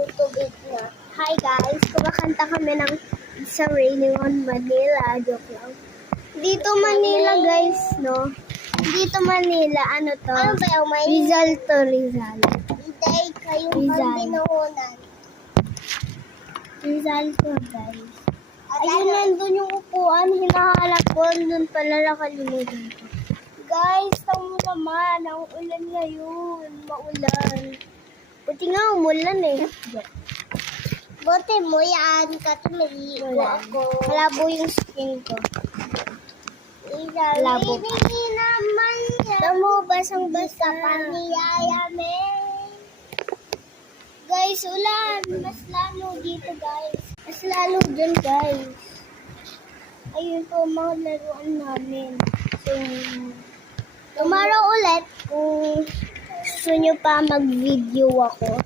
tutubig na. Hi guys, kumakanta kami ng It's a Raining on Manila. Joke lang. Dito Manila guys, no? Dito Manila, ano to? Ano ba yung may? Rizal to Rizal. Hindi, kayong Rizal. pambinahonan. Rizal to guys. Ayun, nandun yung upuan. Hinahanap ko. Nandun pala nakalimutan ko. Guys, tamo naman. Ang ulan ngayon. Maulan. Buti nga umulan eh. Buti mo yan, kasi maligo Wala. ako. Malabo yung skin ko. Labo. Hindi naman yan. Tamo, basang-basa. Paniyayamin. Guys, ulan. Mas lalo dito, guys. Mas lalo dun, guys. Ayun po, mga laruan namin. So, tomorrow ulit, kung gusto nyo pa mag-video ako,